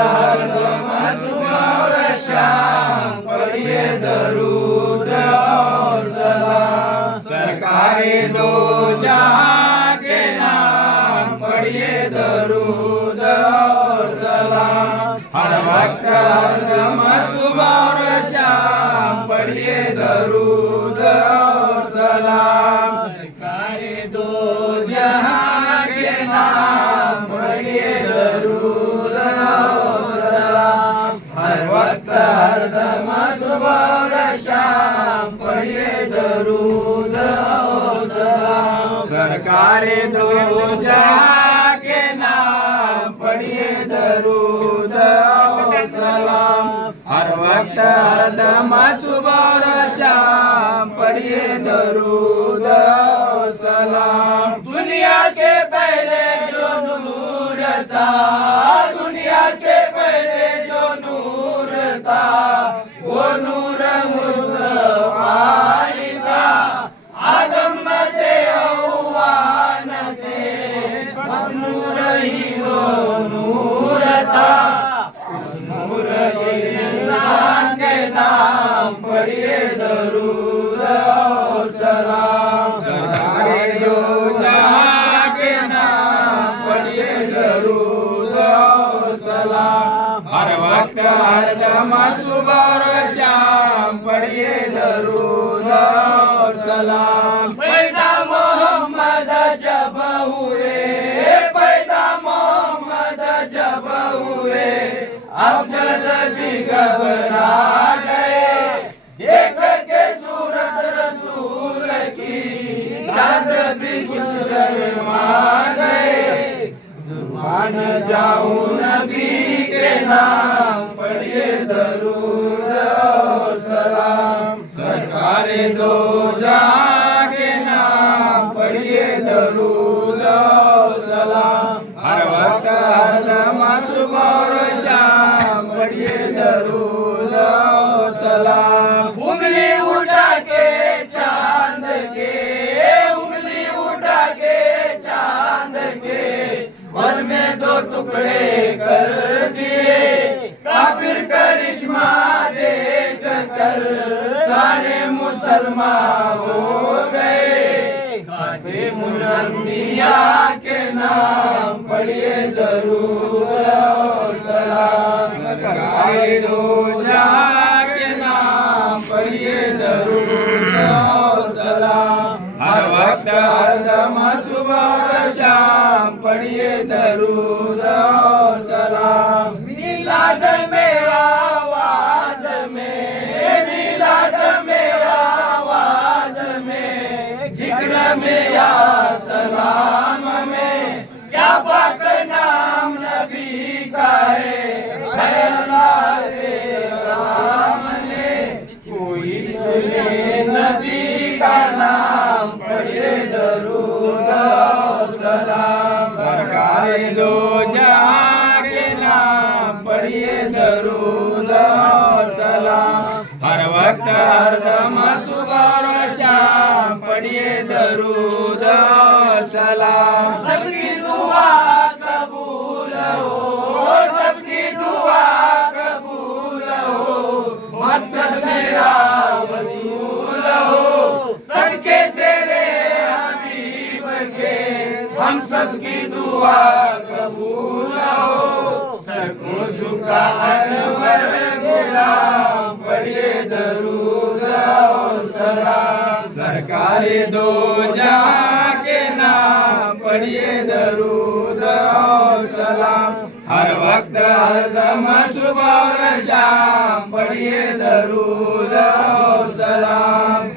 हरदम सुबह और शाम पढ़िए दरूद और सलाम। सरकारे दो जहां के नाम पढ़िए दरूद और सलाम। हर वक्त हरदम सुबह और शाम पढ़िए दरूद और सलाम। सरकारे दो जहां के नाम पढ़िए दरूद और सलाम। हर वक्त हरदम सुबह और शाम पढ़िए दरूद और सलाम। सरकारे दो जहां के नाम पढ़िए दरूद और सलाम। हर वक्त हरदम सुबह और शाम पढ़िए दरूद और सलाम। दुनिया से पहले जो नूर था, दुनिया से पहले जो नूर था, वो नूर मुस्तफा ही था। आदम न थे, हव्वा न थे, बस नूर ही वो नूर था। उस नूर के इंसान के नाम पढ़िए दरूद और सलाम। सरकारे दो जहां के नाम पढ़िए दरूद और सलाम। हर वक्त हरदम सुबह और शाम पढ़िए दरूद और सलाम। पैदा मोहम्मद जब हुए, पैदा मोहम्मद जब हुए, अफजल भी घबरा गए। देख के सूरत रसूल की, चांद भी कुछ शर्मा गए। मान जाऊं नबी के नाम पढ़िए दरूद और सलाम। सरकारे दो जहां के नाम पढ़िए दरूद और सलाम। हर वक्त हरदम सुबह और शाम पढ़िए दरूद और सलाम। उंगली उठा के चांद के, उंगली उठा के चांद के, वन में दो टुकड़े कर दिए। काफिर करिश्मा देख कर सारे मुसलमान हो गए। खातिमुल अंबिया के नाम पढ़िए दरूद और सलाम। सरकारे दो जहां के नाम पढ़िए दरूद और सलाम। हर वक्त हरदम सुबह और शाम पढ़िए दरूद और सलाम। मिलाद में आवाज में, मिलाद में आवाज में, जिक्र में या सलाम में, क्या पाक नाम नबी का है अल्लाह के कलाम में। कोई सुने नबी का नाम पढ़िए दरूद और सलाम। सरकारे दो जहां के नाम पढ़िए दरूद और सलाम। हर वक्त हरदम सुबह और शाम पढ़िए दरूद और सलाम। सबकी दुआ कबूल हो, सबकी दुआ कबूल हो, मकसद मेरा वसूल हो। सदके तेरे हबीब के हम सबकी दुआ कबूल हो। सर को झुका अनवर गुलाम पढ़िए दरूद और सलाम। सरकारे दो जहां के नाम पढ़िए दरूद और सलाम। हर वक्त हरदम सुबह और शाम पढ़िए दरूद और सलाम।